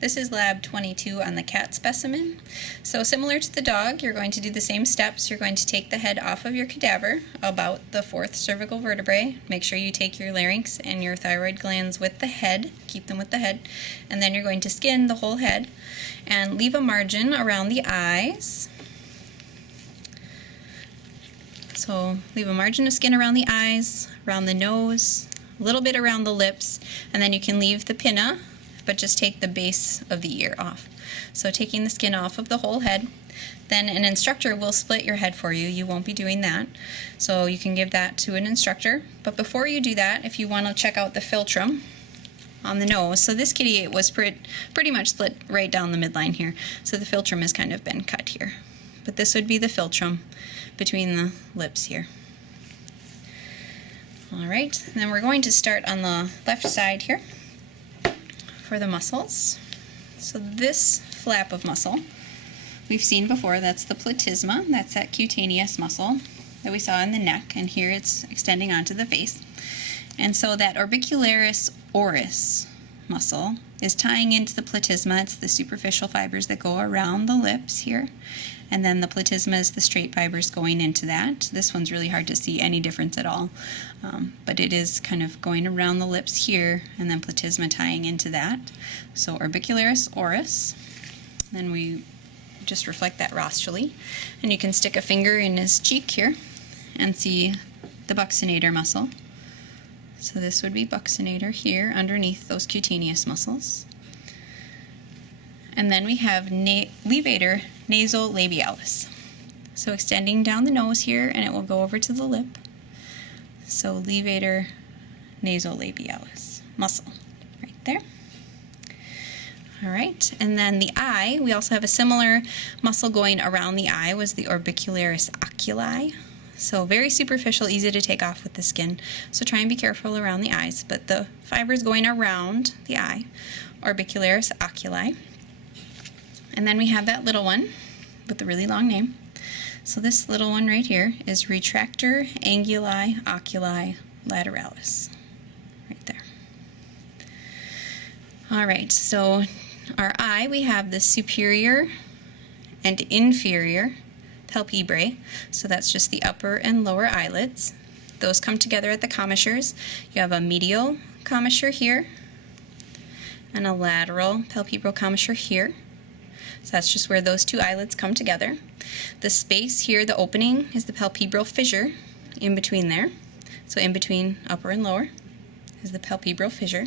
This is lab 22 on the cat specimen. So similar to the dog, you're going to do the same steps. You're going to take the head off of your cadaver, about the 4th cervical vertebrae. Make sure you take your larynx and your thyroid glands with the head. Keep them with the head. And then you're going to skin the whole head and leave a margin around the eyes. So leave a margin of skin around the eyes, around the nose, a little bit around the lips, and then you can leave the pinna, but just take the base of the ear off. So taking the skin off of the whole head, then an instructor will split your head for you. You won't be doing that. So you can give that to an instructor. But before you do that, if you want to check out the philtrum on the nose, so this kitty was pretty much split right down the midline here. So the philtrum has kind of been cut here. But this would be the philtrum between the lips here. All right, and then we're going to start on the left side here for the muscles. So this flap of muscle we've seen before, that's the platysma. That's that cutaneous muscle that we saw in the neck, and here it's extending onto the face. And so that orbicularis oris muscle is tying into the platysma. It's the superficial fibers that go around the lips here, and then the platysma is the straight fibers going into that. This one's really hard to see any difference at all, but it is kind of going around the lips here, and then platysma tying into that. So orbicularis oris. Then we just reflect that rostrally, and you can stick a finger in his cheek here and see the buccinator muscle. So this would be buccinator here underneath those cutaneous muscles. And then we have levator nasolabialis. So extending down the nose here, and it will go over to the lip. So levator nasolabialis muscle right there. All right, and then the eye, we also have a similar muscle going around the eye, was the orbicularis oculi. So very superficial, easy to take off with the skin. So try and be careful around the eyes, but the fibers going around the eye, orbicularis oculi. And then we have that little one with the really long name. So this little one right here is retractor anguli oculi lateralis, right there. All right, so our eye, we have the superior and inferior palpebrae, so that's just the upper and lower eyelids. Those come together at the commissures. You have a medial commissure here and a lateral palpebral commissure here. So that's just where those two eyelids come together. The space here, the opening, is the palpebral fissure in between there. So in between upper and lower is the palpebral fissure.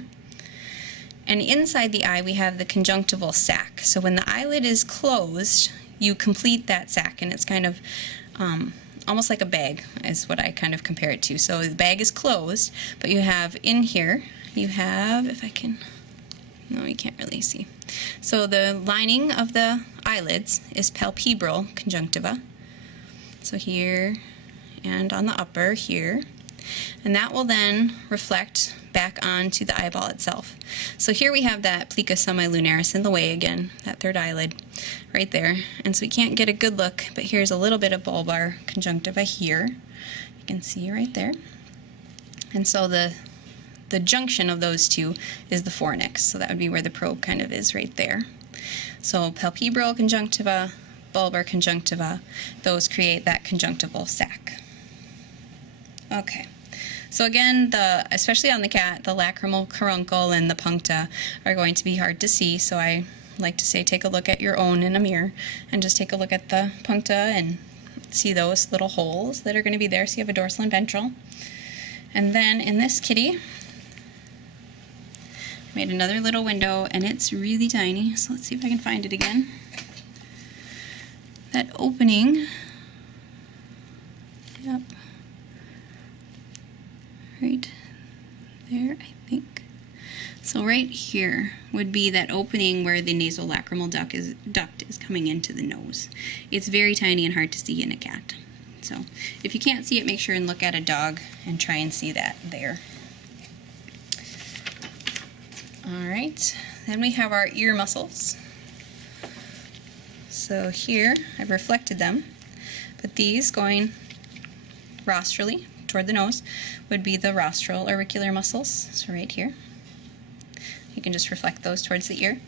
And inside the eye we have the conjunctival sac. So when the eyelid is closed, you complete that sac, and it's kind of almost like a bag is what I kind of compare it to. So the bag is closed, but you have in here, you have, if I can, no, you can't really see. So the lining of the eyelids is palpebral conjunctiva. So here and on the upper here. And that will then reflect back onto the eyeball itself. So here we have that plica semilunaris in the way again, that third eyelid right there. And so we can't get a good look, but here's a little bit of bulbar conjunctiva here. You can see right there. And so the junction of those two is the fornix. So that would be where the probe kind of is right there. So palpebral conjunctiva, bulbar conjunctiva, those create that conjunctival sac. Okay. So again, especially on the cat, the lacrimal caruncle and the puncta are going to be hard to see, so I like to say take a look at your own in a mirror and just take a look at the puncta and see those little holes that are going to be there. So you have a dorsal and ventral. And then in this kitty, I made another little window, and it's really tiny, so let's see if I can find it again. That opening, yep. Right there, I think. So right here would be that opening where the nasolacrimal duct is coming into the nose. It's very tiny and hard to see in a cat. So if you can't see it, make sure and look at a dog and try and see that there. All right, then we have our ear muscles. So here, I've reflected them, but these going rostrally toward the nose would be the rostral auricular muscles, so right here. You can just reflect those towards the ear.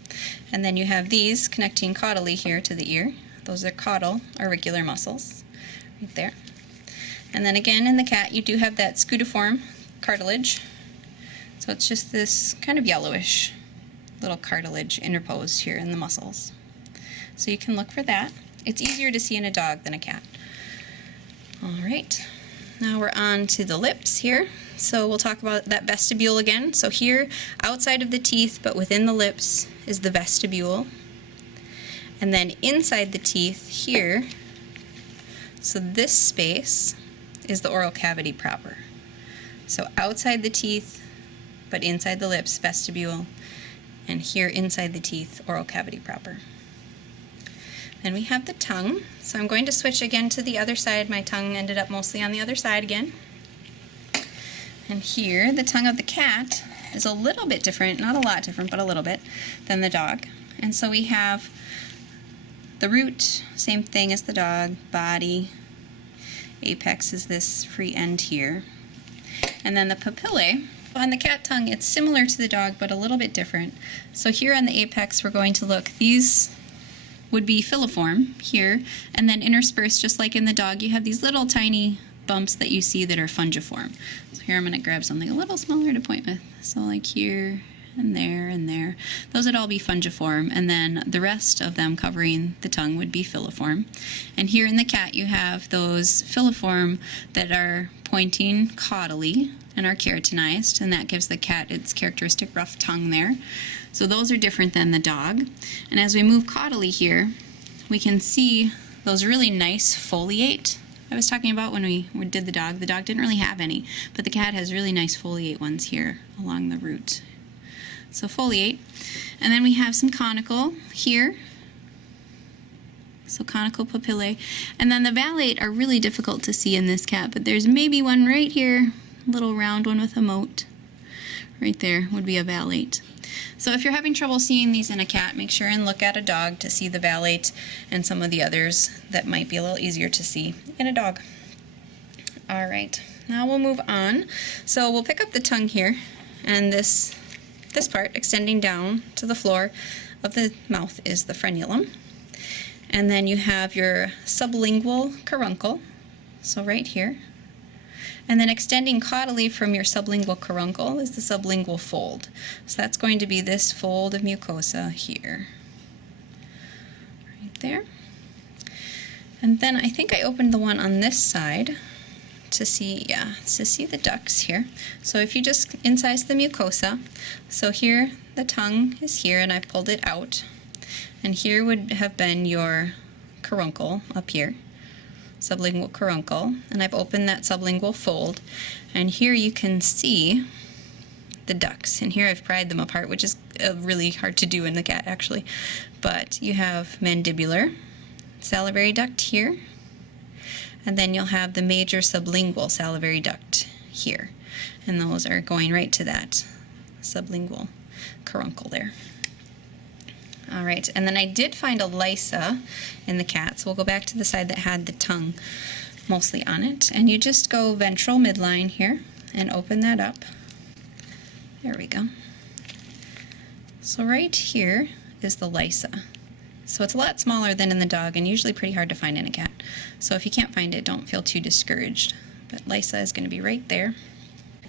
And then you have these connecting caudally here to the ear. Those are caudal auricular muscles right there. And then again in the cat you do have that scutiform cartilage. So it's just this kind of yellowish little cartilage interposed here in the muscles. So you can look for that. It's easier to see in a dog than a cat. Alright, now we're on to the lips here. So we'll talk about that vestibule again. So here, outside of the teeth but within the lips is the vestibule. And then inside the teeth here, so this space is the oral cavity proper. So outside the teeth but inside the lips, vestibule, and here inside the teeth, oral cavity proper. Then we have the tongue. So I'm going to switch again to the other side. My tongue ended up mostly on the other side again. And here, the tongue of the cat is a little bit different, not a lot different, but a little bit, than the dog. And so we have the root, same thing as the dog, body, apex is this free end here. And then the papillae. On the cat tongue, it's similar to the dog, but a little bit different. So here on the apex, we're going to look, these would be filiform here, and then interspersed, just like in the dog, you have these little tiny bumps that you see that are fungiform. So here I'm going to grab something a little smaller to point with. So like here, and there, and there. Those would all be fungiform, and then the rest of them covering the tongue would be filiform. And here in the cat, you have those filiform that are pointing caudally and are keratinized, and that gives the cat its characteristic rough tongue there. So those are different than the dog. And as we move caudally here, we can see those really nice foliate I was talking about when we did the dog. The dog didn't really have any, but the cat has really nice foliate ones here along the root. So foliate. And then we have some conical here. So conical papillae. And then the valate are really difficult to see in this cat, but there's maybe one right here, a little round one with a moat. Right there would be a valate. So if you're having trouble seeing these in a cat, make sure and look at a dog to see the valate and some of the others that might be a little easier to see in a dog. All right, now we'll move on. So we'll pick up the tongue here, and this part extending down to the floor of the mouth is the frenulum. And then you have your sublingual caruncle, so right here. And then extending caudally from your sublingual caruncle is the sublingual fold. So that's going to be this fold of mucosa here. Right there. And then I think I opened the one on this side to see, the ducts here. So if you just incise the mucosa, so here the tongue is here and I've pulled it out. And here would have been your caruncle up here. Sublingual caruncle, and I've opened that sublingual fold, and here you can see the ducts, and here I've pried them apart, which is really hard to do in the cat actually, but you have mandibular, salivary duct here, and then you'll have the major sublingual salivary duct here, and those are going right to that sublingual caruncle there. All right, and then I did find a lisa in the cat, so we'll go back to the side that had the tongue mostly on it, and you just go ventral midline here and open that up. There we go. So right here is the lisa. So it's a lot smaller than in the dog and usually pretty hard to find in a cat. So if you can't find it, don't feel too discouraged. But lisa is going to be right there.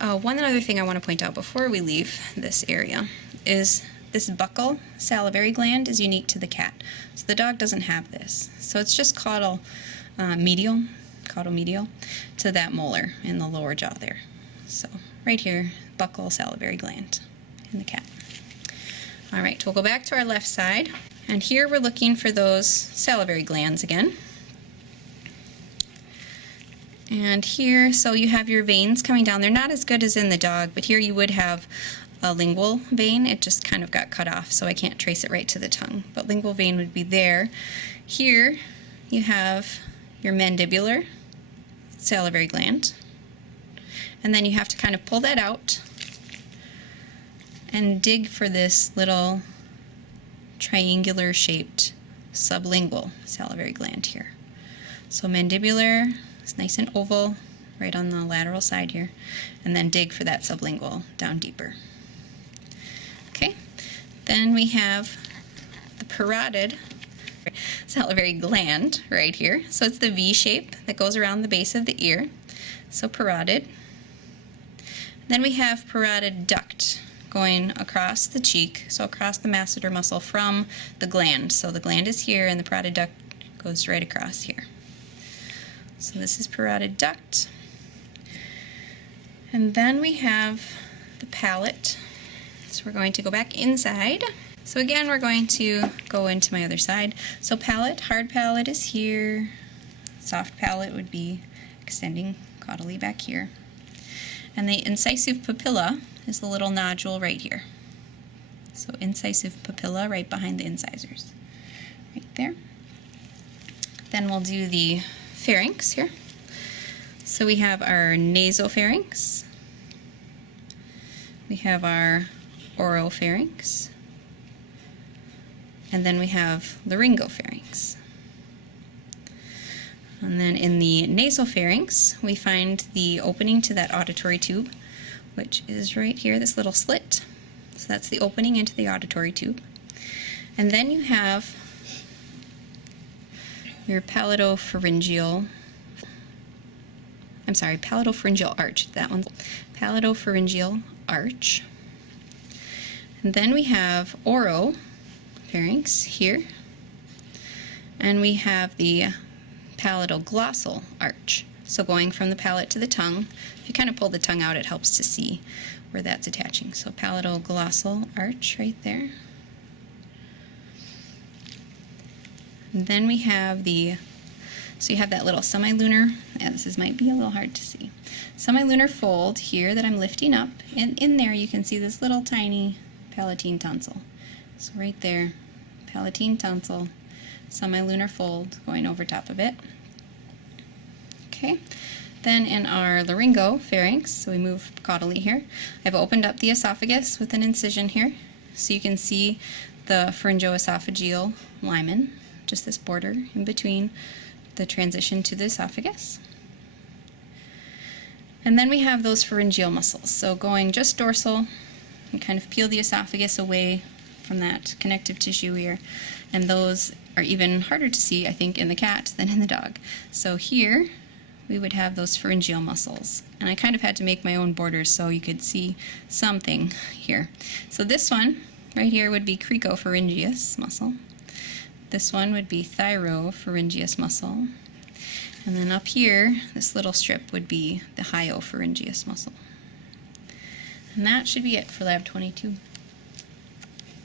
One other thing I want to point out before we leave this area is this buccal salivary gland is unique to the cat. So the dog doesn't have this. So it's just caudal medial to that molar in the lower jaw there. So right here, buccal salivary gland in the cat. All right, we'll go back to our left side. And here we're looking for those salivary glands again. And here, so you have your veins coming down. They're not as good as in the dog, but here you would have a lingual vein. It just kind of got cut off, so I can't trace it right to the tongue. But lingual vein would be there. Here you have your mandibular salivary gland. And then you have to kind of pull that out and dig for this little triangular shaped sublingual salivary gland here. So mandibular is nice and oval right on the lateral side here, and then dig for that sublingual down deeper. Okay, Then we have the parotid salivary gland right here. So it's the V shape that goes around the base of the ear. So parotid. Then we have parotid duct going across the cheek, so across the masseter muscle from the gland. So the gland is here and the parotid duct goes right across here. So this is parotid duct. And then we have the palate. So we're going to go back inside. So again, we're going to go into my other side. So palate, hard palate is here. Soft palate would be extending caudally back here. And the incisive papilla is the little nodule right here. So incisive papilla right behind the incisors, right there. Then we'll do the pharynx here. So we have our nasopharynx. We have our oropharynx. And then we have laryngopharynx. And then in the nasopharynx, we find the opening to that auditory tube, which is right here, this little slit. So that's the opening into the auditory tube. And then you have your palatopharyngeal arch. That one's palatopharyngeal arch. And then we have oropharynx here. And we have the palatoglossal arch. So going from the palate to the tongue, if you kind of pull the tongue out, it helps to see where that's attaching. So palatoglossal arch right there. And then we have so you have that little semilunar, this might be a little hard to see, semilunar fold here that I'm lifting up, and in there you can see this little tiny palatine tonsil. So right there, palatine tonsil, semilunar fold going over top of it. Okay, then in our laryngopharynx, so we move caudally here, I've opened up the esophagus with an incision here, so you can see the pharyngoesophageal limen, just this border in between the transition to the esophagus. And then we have those pharyngeal muscles, so going just dorsal, and kind of peel the esophagus away from that connective tissue here, and those are even harder to see, I think, in the cat than in the dog. So here we would have those pharyngeal muscles, and I kind of had to make my own borders so you could see something here. So this one right here would be cricopharyngeus muscle. This one would be thyropharyngeus muscle. And then up here, this little strip would be the hyopharyngeus muscle. And that should be it for Lab 22.